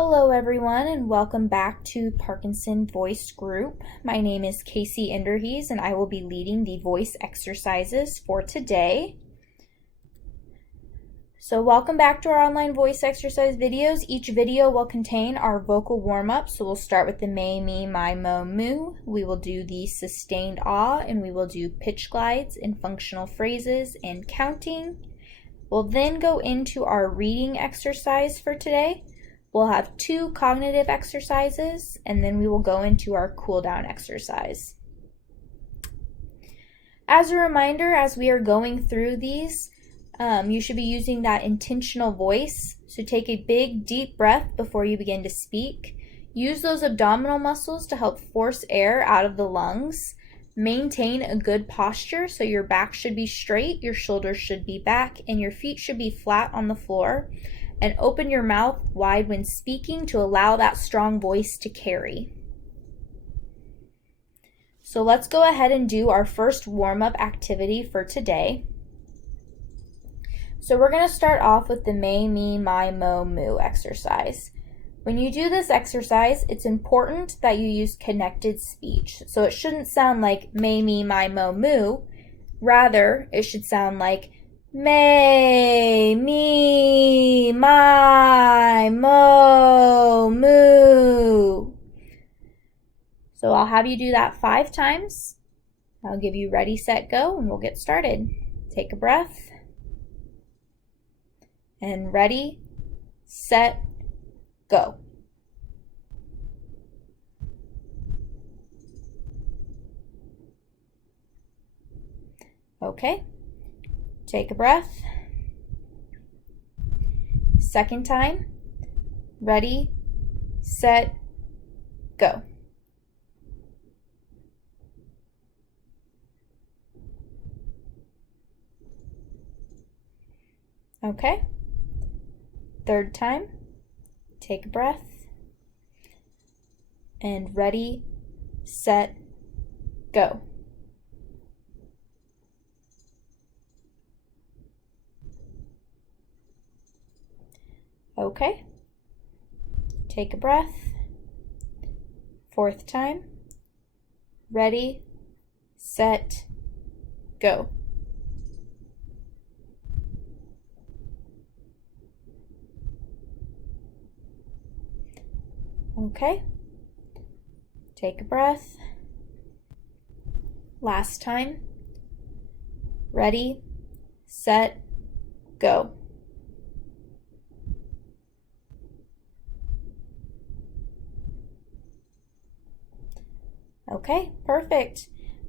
Hello everyone and welcome back to Parkinson Voice Group. My name is Casey Enderhees and I will be leading the voice exercises for today. So welcome back to our online voice exercise videos. Each video will contain our vocal warm-up. So we'll start with the may, me, my, mo, moo. We will do the sustained ah, and we will do pitch glides and functional phrases and counting. We'll then go into our reading exercise for today. We'll have 2 cognitive exercises, and then we will go into our cool down exercise. As a reminder, as we are going through these, you should be using that intentional voice. So take a big, deep breath before you begin to speak. Use those abdominal muscles to help force air out of the lungs. Maintain a good posture, so your back should be straight, your shoulders should be back, and your feet should be flat on the floor. And open your mouth wide when speaking to allow that strong voice to carry. So let's go ahead and do our first warm-up activity for today. So we're going to start off with the may, me, my, mo, moo exercise. When you do this exercise, it's important that you use connected speech. So it shouldn't sound like may, me, my, mo, moo. Rather, it should sound like may, me, my, mo, moo. So I'll have you do that 5 times. I'll give you ready, set, go, and we'll get started. Take a breath. And ready, set, go. Okay. Take a breath. Second time. Ready, set, go. Okay. Third time. Take a breath. And ready, set, go. Okay. Take a breath. Fourth time. Ready, set, go. Okay. Take a breath. Last time. Ready, set, go. Okay, perfect.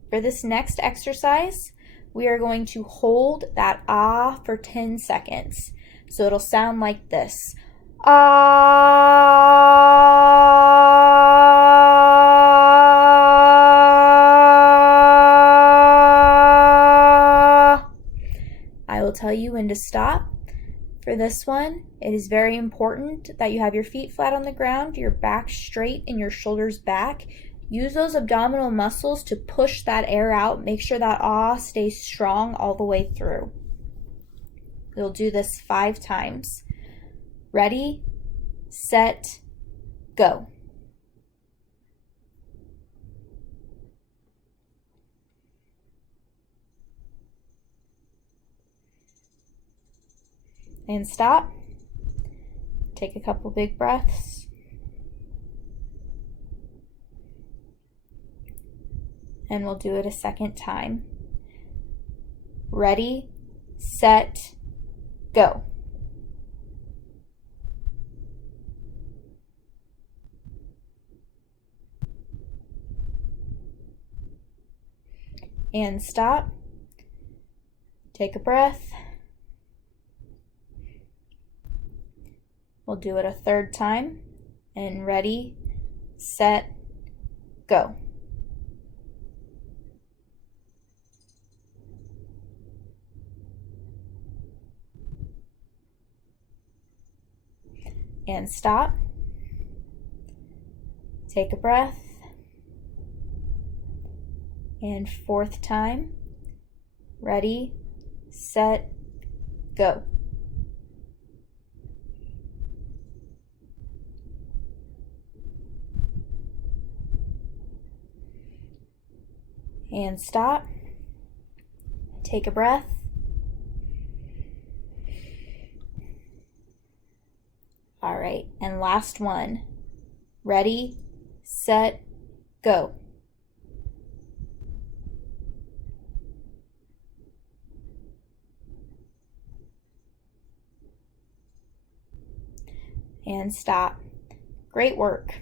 For this next exercise, we are going to hold that ah for 10 seconds. So it'll sound like this. Ah. I will tell you when to stop. For this one, it is very important that you have your feet flat on the ground, your back straight, and your shoulders back. Use those abdominal muscles to push that air out. Make sure that ah stays strong all the way through. We'll do this 5 times. Ready, set, go. And stop. Take a couple big breaths. And we'll do it a second time. Ready, set, go. And stop. Take a breath. We'll do it a third time. And ready, set, go. And stop. Take a breath. And 4th time. Ready, set, go. and stop. Take a breath. All right, and last one. Ready, set, go. And stop. Great work.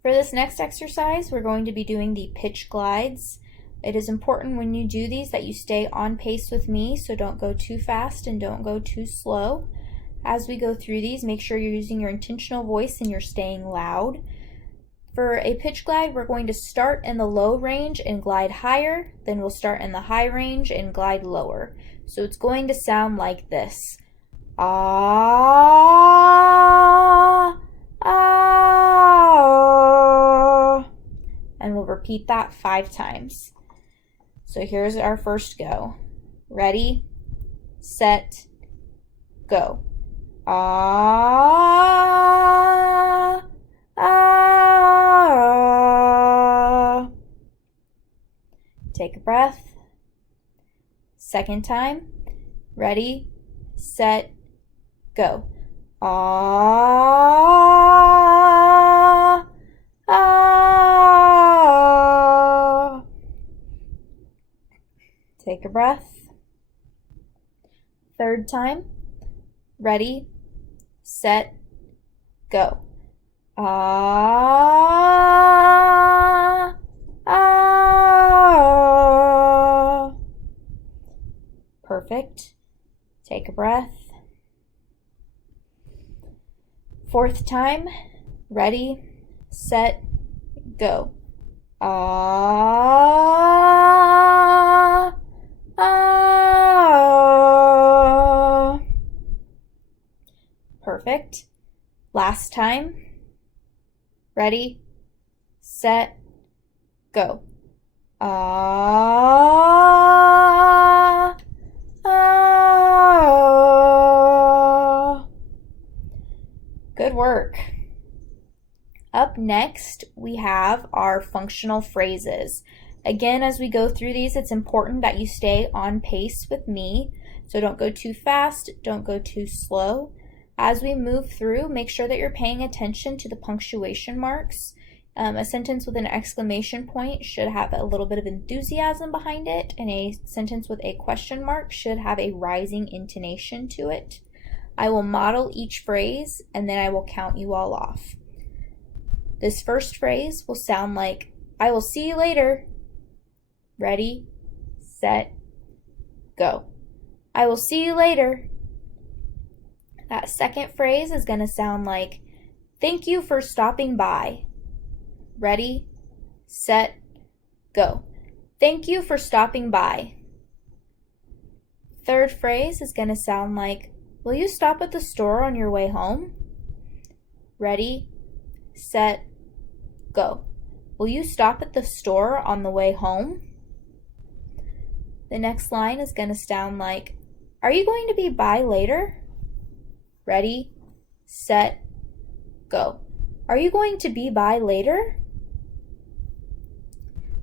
For this next exercise, we're going to be doing the pitch glides. It is important when you do these that you stay on pace with me, so don't go too fast and don't go too slow. As we go through these, make sure you're using your intentional voice and you're staying loud. For a pitch glide, we're going to start in the low range and glide higher, then we'll start in the high range and glide lower. So it's going to sound like this. Ah, ah. And we'll repeat that 5 times. So here's our first go. Ready, set, go. Ah, ah. Take a breath. Second time. Ready, set, go. Ah, ah. Take a breath. Third time. Ready, set, go. Ah, ah. Perfect. Take a breath. Fourth time. Ready, set, go. Ah, ah. Perfect. Last time. Ready, set, go. Ah, ah. Good work. Up next, we have our functional phrases. Again, as we go through these, it's important that you stay on pace with me. So don't go too fast, don't go too slow. As we move through, make sure that you're paying attention to the punctuation marks. A sentence with an exclamation point should have a little bit of enthusiasm behind it, and a sentence with a question mark should have a rising intonation to it. I will model each phrase, and then I will count you all off. This first phrase will sound like, I will see you later. Ready, set, go. I will see you later. That second phrase is going to sound like, thank you for stopping by. Ready, set, go. Thank you for stopping by. Third phrase is going to sound like, will you stop at the store on your way home? Ready, set, go. Will you stop at the store on the way home? The next line is going to sound like, are you going to be by later? Ready, set, go. Are you going to be by later?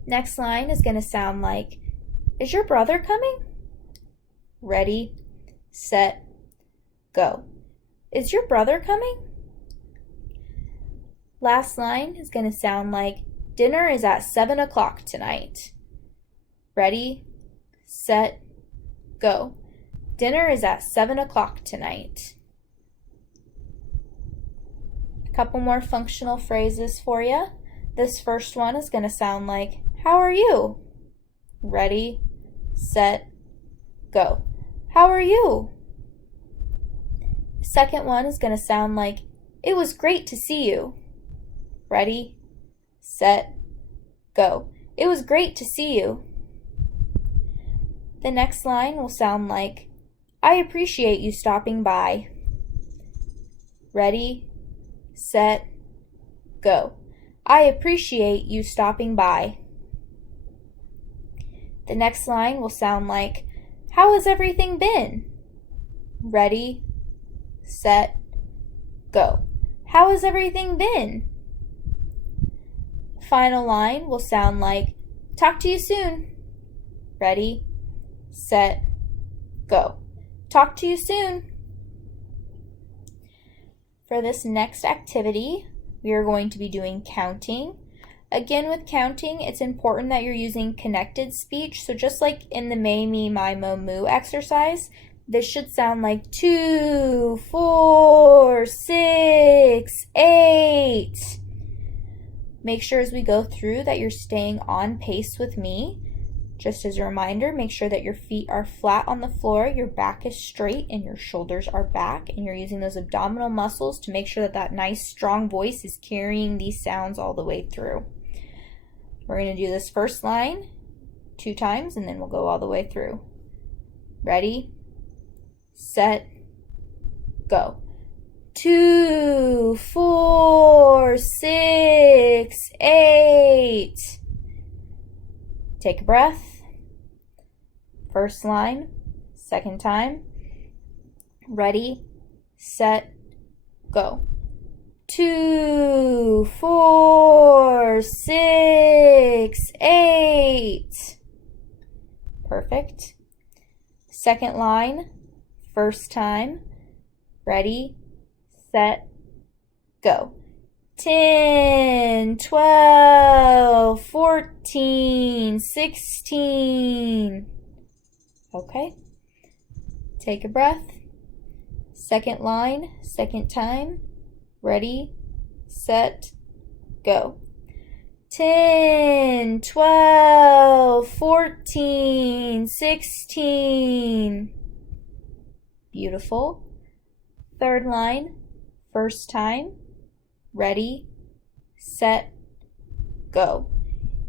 Next line is going to sound like, is your brother coming? Ready, set, go. Is your brother coming? Last line is going to sound like, dinner is at 7 o'clock tonight. Ready, set, go. Dinner is at 7 o'clock tonight. A couple more functional phrases for you. This first one is going to sound like, how are you? Ready, set, go. How are you? The second one is going to sound like, it was great to see you. Ready, set, go. It was great to see you. The next line will sound like, I appreciate you stopping by. Ready, set, go. I appreciate you stopping by. The next line will sound like, how has everything been? Ready, set, go. How has everything been? Final line will sound like, talk to you soon. Ready, set, go. Talk to you soon. For this next activity, we are going to be doing counting. Again, with counting, it's important that you're using connected speech. So just like in the may, me, my, mo, moo exercise, this should sound like 2, 4, 6, 8. Make sure as we go through that you're staying on pace with me. Just as a reminder, make sure that your feet are flat on the floor, your back is straight, and your shoulders are back, and you're using those abdominal muscles to make sure that that nice, strong voice is carrying these sounds all the way through. We're going to do this first line 2 times, and then we'll go all the way through. Ready, set, go. 2, 4, 6, 8. Take a breath. First line, second time. Ready, set, go. 2, 4, 6, 8. Perfect. Second line, first time. Ready, set, go. 10, 12, 14, 16. Okay. Take a breath. Second line, second time. Ready, set, go. 10, 12, 14, 16. Beautiful. Third line, first time. Ready, set, go.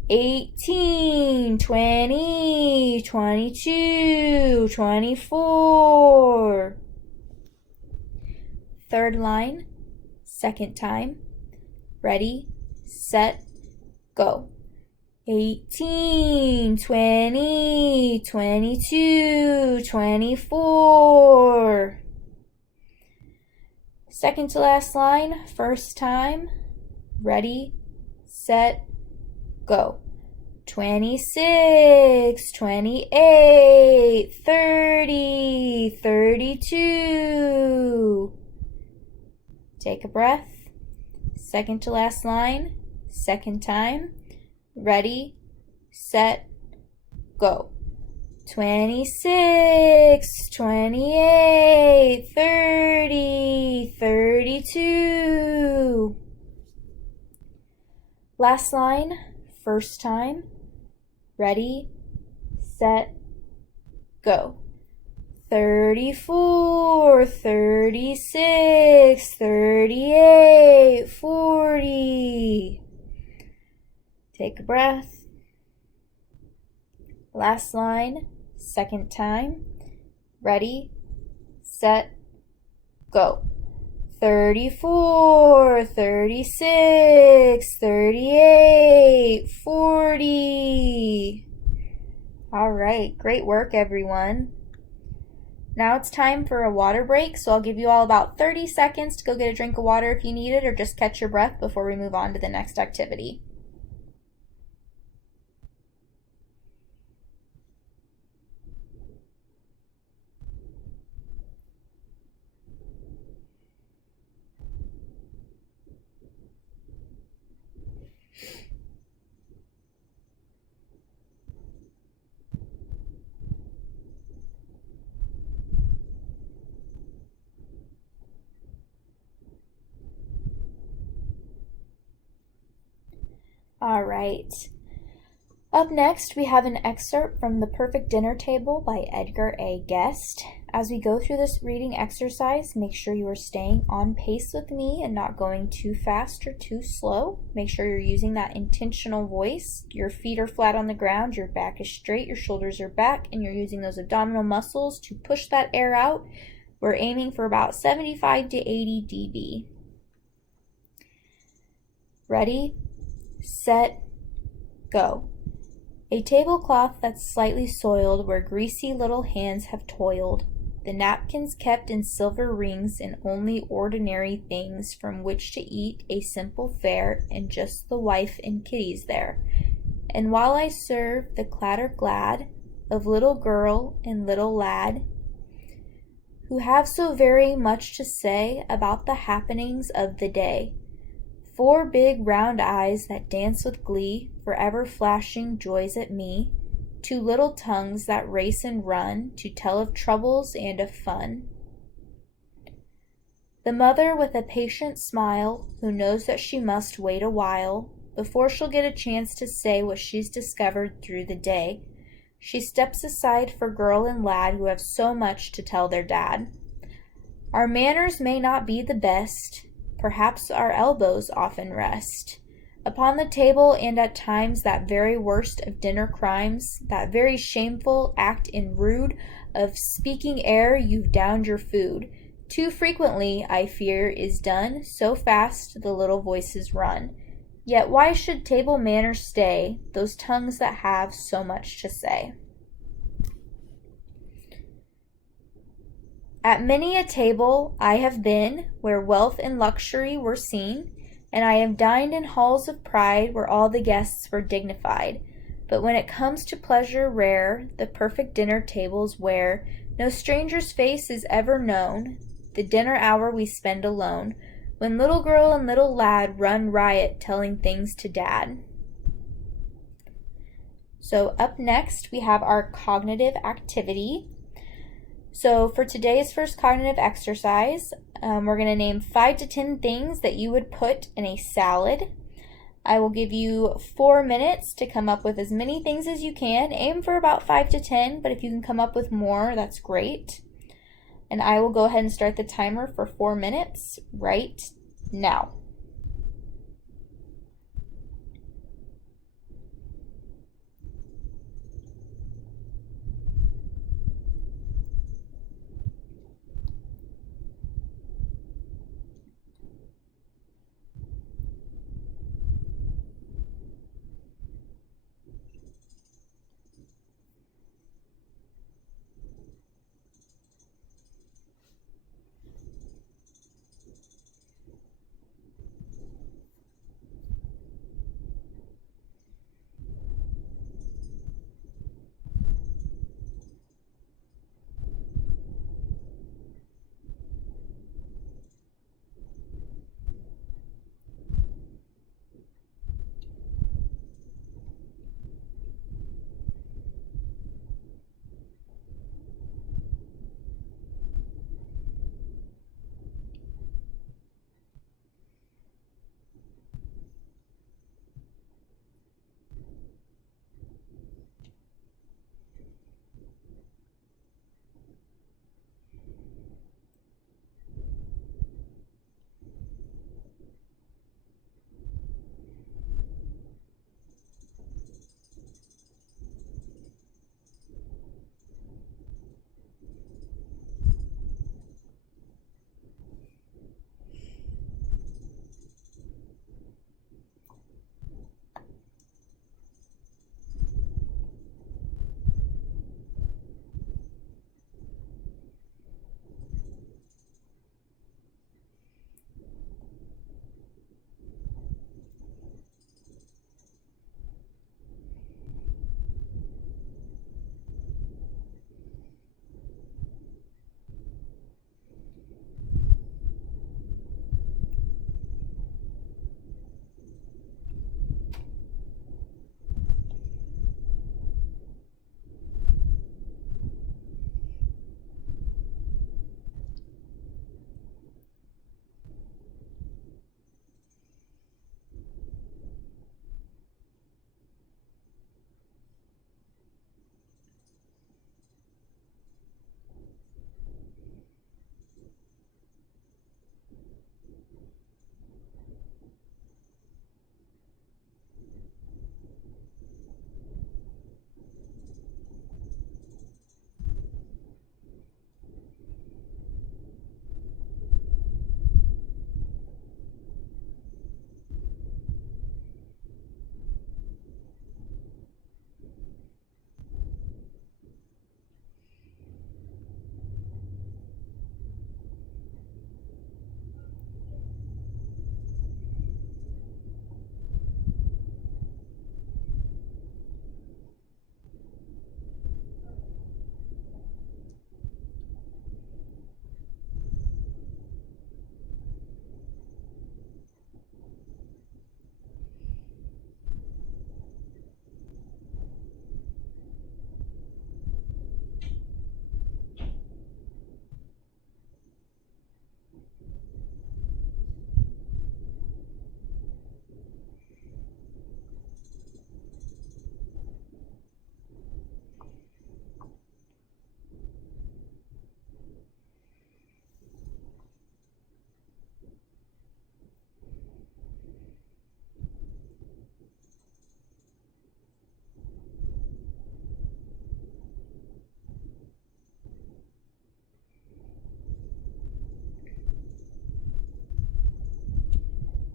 18, 20, 22, 24. Third line, second time. Ready, set, go. 18, 20, 22, 24. Second to last line, first time. Ready, set, go. 26, 28, 30, 32. Take a breath. Second to last line, second time. Ready, set, go. 26, 28, 30, 32. Last line, first time. Ready, set, go. 34, 36, 38, 40. Take a breath. Last line, second time. Ready, set, go. 34, 36, 38, 40. All right, great work, everyone. Now it's time for a water break, so I'll give you all about 30 seconds to go get a drink of water if you need it, or just catch your breath before we move on to the next activity. All right. Up next, we have an excerpt from The Perfect Dinner Table by Edgar A. Guest. As we go through this reading exercise, make sure you are staying on pace with me and not going too fast or too slow. Make sure you're using that intentional voice. Your feet are flat on the ground, your back is straight, your shoulders are back, and you're using those abdominal muscles to push that air out. We're aiming for about 75 to 80 dB. Ready, set, go. A tablecloth that's slightly soiled where greasy little hands have toiled. the napkins kept in silver rings, and only ordinary things from which to eat a simple fare, and just the wife and kiddies there. And while I serve the clatter glad of little girl and little lad, who have so very much to say about the happenings of the day, 4 big round eyes that dance with glee, forever flashing joys at me, 2 little tongues that race and run to tell of troubles and of fun. The mother with a patient smile, who knows that she must wait a while before she'll get a chance to say what she's discovered through the day. She steps aside for girl and lad who have so much to tell their dad. Our manners may not be the best, perhaps our elbows often rest upon the table, and at times that very worst of dinner crimes, that very shameful act and rude of speaking ere you've downed your food, too frequently, I fear, is done, so fast the little voices run. Yet why should table manners stay, those tongues that have so much to say? At many a table I have been, where wealth and luxury were seen, and I have dined in halls of pride, where all the guests were dignified. But when it comes to pleasure rare, the perfect dinner tables where no stranger's face is ever known, the dinner hour we spend alone, when little girl and little lad run riot telling things to dad. So up next we have our cognitive activity. So for today's first cognitive exercise, we're going to name 5 to 10 things that you would put in a salad. I will give you 4 minutes to come up with as many things as you can. Aim for about 5 to 10, but if you can come up with more, that's great. And I will go ahead and start the timer for 4 minutes right now.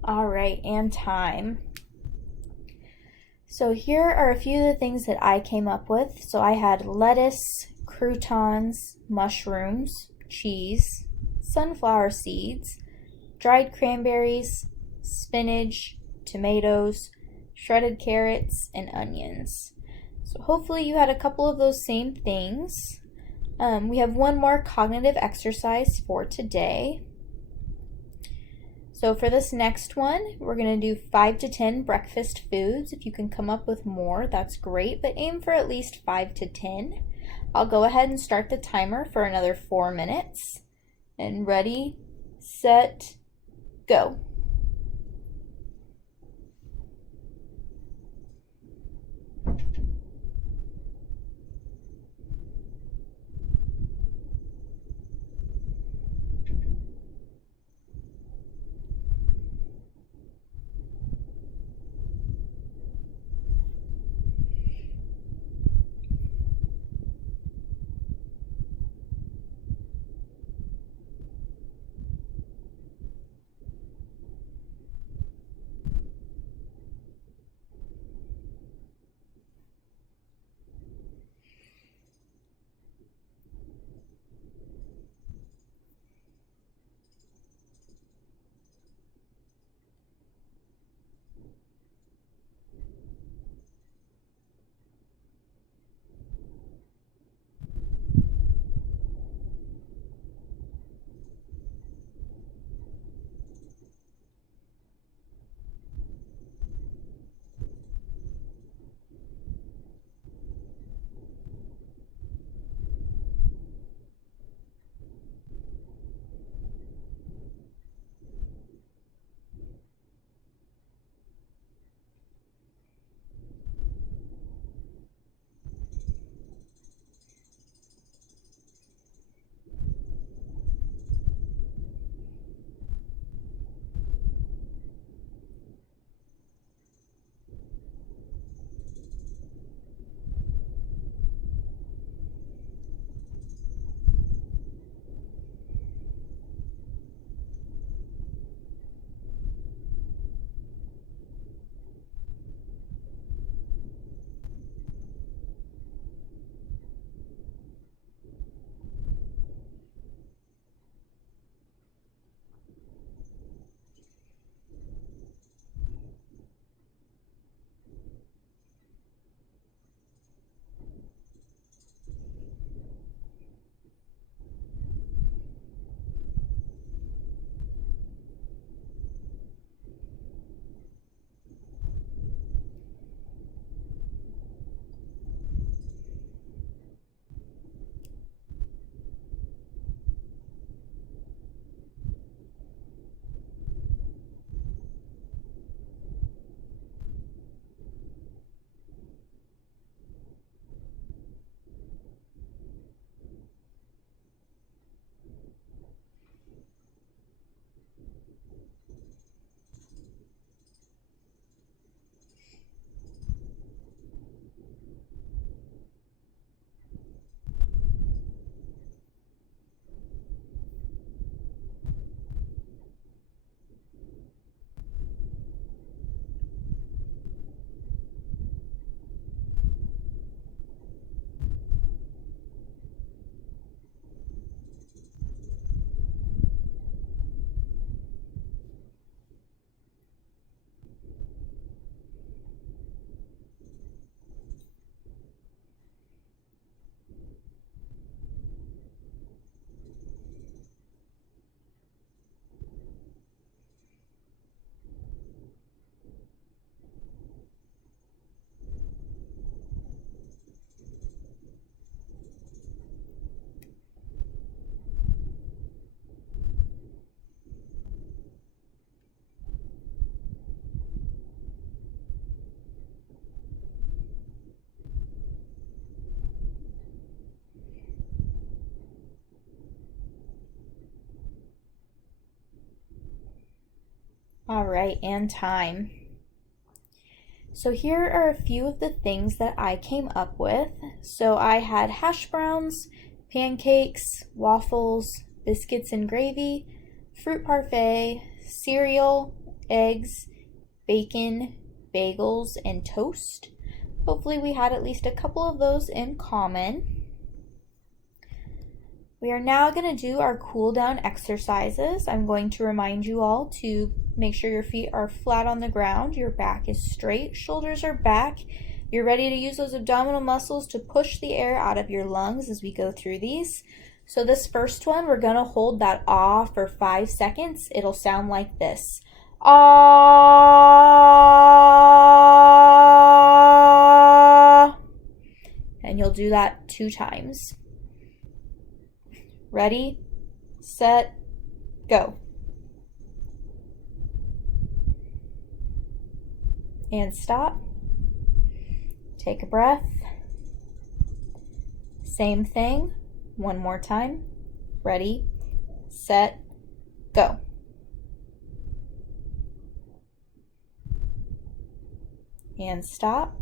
All right, and time. So here are a few of the things that I came up with. So I had lettuce, croutons, mushrooms, cheese, sunflower seeds, dried cranberries, spinach, tomatoes, shredded carrots, and onions. So hopefully you had a couple of those same things. We have one more cognitive exercise for today. So for this next one, we're going to do 5 to 10 breakfast foods. If you can come up with more, that's great, but aim for at least 5 to 10. I'll go ahead and start the timer for another 4 minutes. And ready, set, go. All right, and time. So here are a few of the things that I came up with. So I had hash browns, pancakes, waffles, biscuits and gravy, fruit parfait, cereal, eggs, bacon, bagels, and toast. Hopefully we had at least a couple of those in common. We are now going to do our cool down exercises. I'm going to remind you all to make sure your feet are flat on the ground, your back is straight, shoulders are back. You're ready to use those abdominal muscles to push the air out of your lungs as we go through these. So this first one, we're going to hold that ah for 5 seconds. It'll sound like this. Ah. And you'll do that 2 times. Ready, set, go. And stop. Take a breath. Same thing. One more time. Ready, set, go. And stop.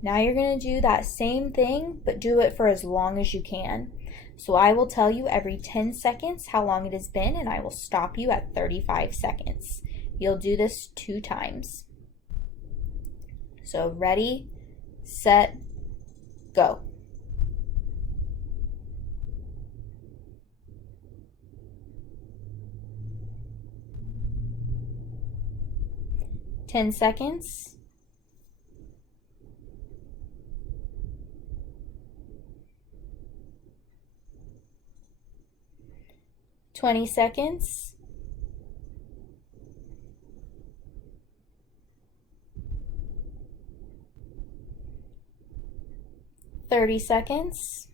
Now you're going to do that same thing, but do it for as long as you can. So I will tell you every 10 seconds how long it has been, and I will stop you at 35 seconds. You'll do this 2 times. So ready, set, go. Ten seconds. 20 seconds. 30 seconds.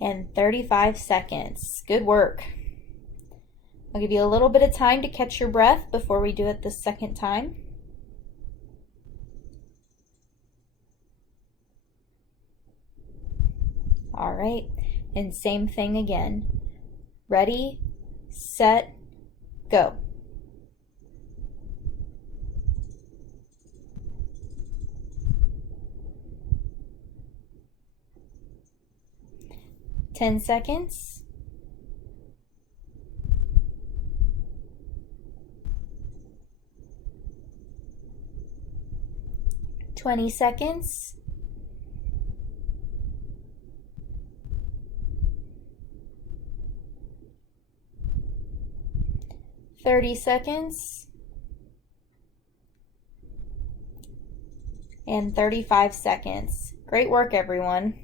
And 35 seconds. Good work. I'll give you a little bit of time to catch your breath before we do it the second time. All right, and same thing again. Ready, set, go. Ten seconds. 20 seconds. 30 seconds. And 35 seconds. Great work, everyone.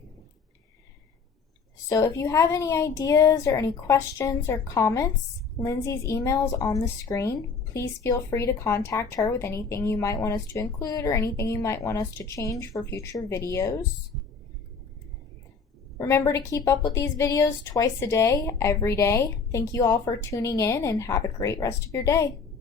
So if you have any ideas or any questions or comments, Lindsay's email is on the screen. Please feel free to contact her with anything you might want us to include or anything you might want us to change for future videos. Remember to keep up with these videos twice a day, every day. Thank you all for tuning in and have a great rest of your day.